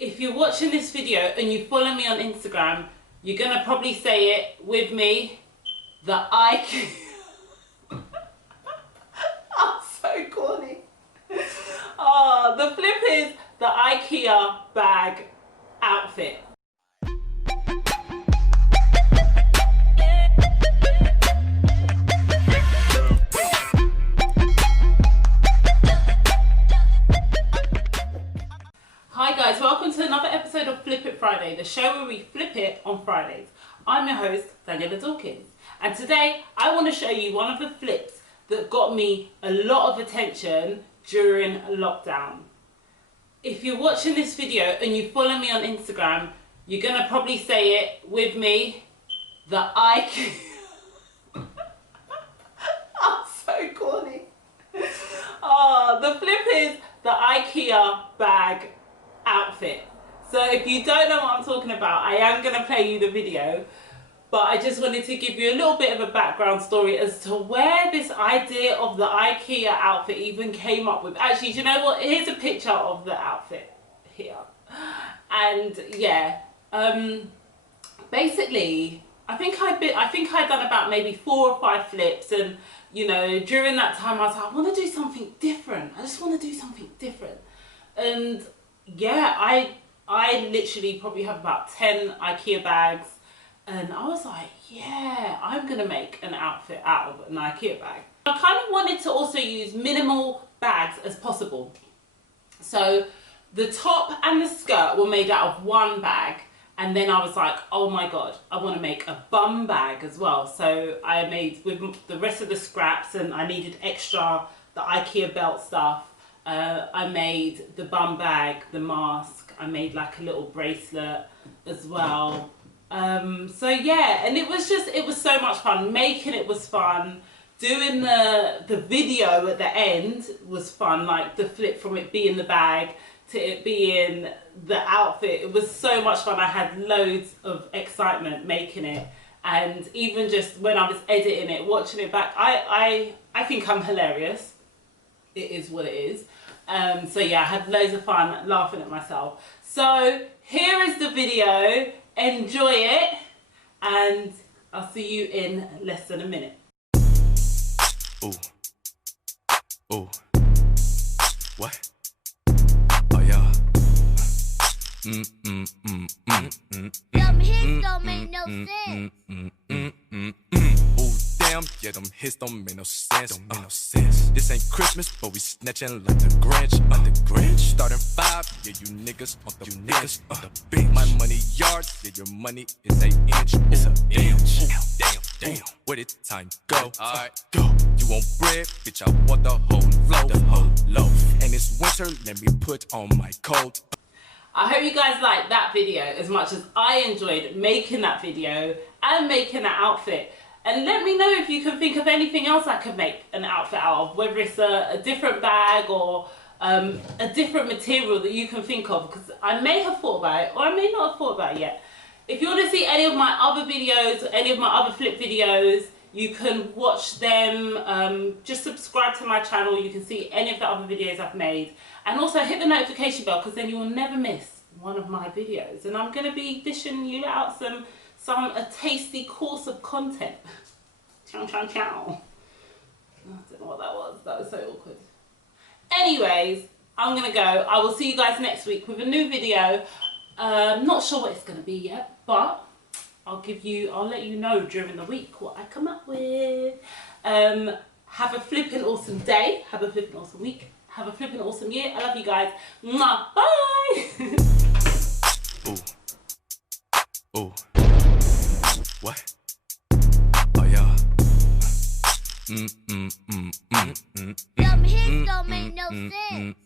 If you're watching this video and you follow me on Instagram, you're gonna probably say it with me. The IKEA. I'm so corny. Oh, the flip is the IKEA bag outfit. Hi guys, welcome to another episode of Flip It Friday, the show where we flip it on Fridays. I'm your host, Dani, and today I want to show you one of the flips that got me a lot of attention during lockdown. If you're watching this video and you follow me on Instagram, you're going to probably say it with me. The IKEA. I'm so corny. Oh, the flip is the IKEA bag outfit. So if you don't know what I'm talking about, I am going to play you the video, but I just wanted to give you a little bit of a background story as to where this idea of the IKEA outfit even came up with. Actually, do you know what? Here's a picture of the outfit here. And yeah, basically, I think I'd done about maybe 4 or 5 flips, and you know, during that time I was like, I want to do something different. I just want to do something different. And yeah, I literally probably have about 10 IKEA bags, and I was like, yeah, I'm gonna make an outfit out of an IKEA bag. I kind of wanted to also use minimal bags as possible. So the top and the skirt were made out of one bag, and then I was like, oh my god, I want to make a bum bag as well. So I made with the rest of the scraps, and I needed extra the IKEA belt stuff. I made the bum bag, the mask, I made like a little bracelet as well. So yeah, and it was so much fun. Making it was fun. Doing the video at the end was fun, like the flip from it being the bag to it being the outfit. It was so much fun. I had loads of excitement making it, and even just when I was editing it, watching it back, I think I'm hilarious. It is what it is. So yeah, I had loads of fun laughing at myself. So here is the video. Enjoy it, and I'll see you in less than a minute. Ooh. Ooh. What? Oh yeah. Them hits don't make no sense. Ooh, damn, yeah, them hits don't make no sense. Don't make no sense. This ain't Christmas, but we snatching like the Grinch. The Grinch. Starting 5, yeah, you niggas on the niggas on the bench. My money yards, yeah, your money is 8 inch. It's a inch. Damn. Where did time go? Alright, go. You want bread, bitch? I want the whole loaf. The whole loaf. And it's winter, let me put on my coat. I hope you guys liked that video as much as I enjoyed making that video and making that outfit. And let me know if you can think of anything else I could make an outfit out of, whether it's a different bag or a different material that you can think of, because I may have thought about it or I may not have thought about it yet. If you want to see any of my other videos, any of my other flip videos, you can watch them. Just subscribe to my channel. You can see any of the other videos I've made, and also hit the notification bell, because then you will never miss one of my videos. And I'm going to be dishing you out a tasty course of content. Chow chow chow. I don't know what that was. That was so awkward. Anyways, I'm going to go. I will see you guys next week with a new video. Not sure what it's going to be yet, but I'll let you know during the week what I come up with. Have a flippin' awesome day. Have a flippin' awesome week. Have a flippin' awesome year. I love you guys. Mwah. Bye. Ooh. What? Oh yeah. Them hits don't make no sense.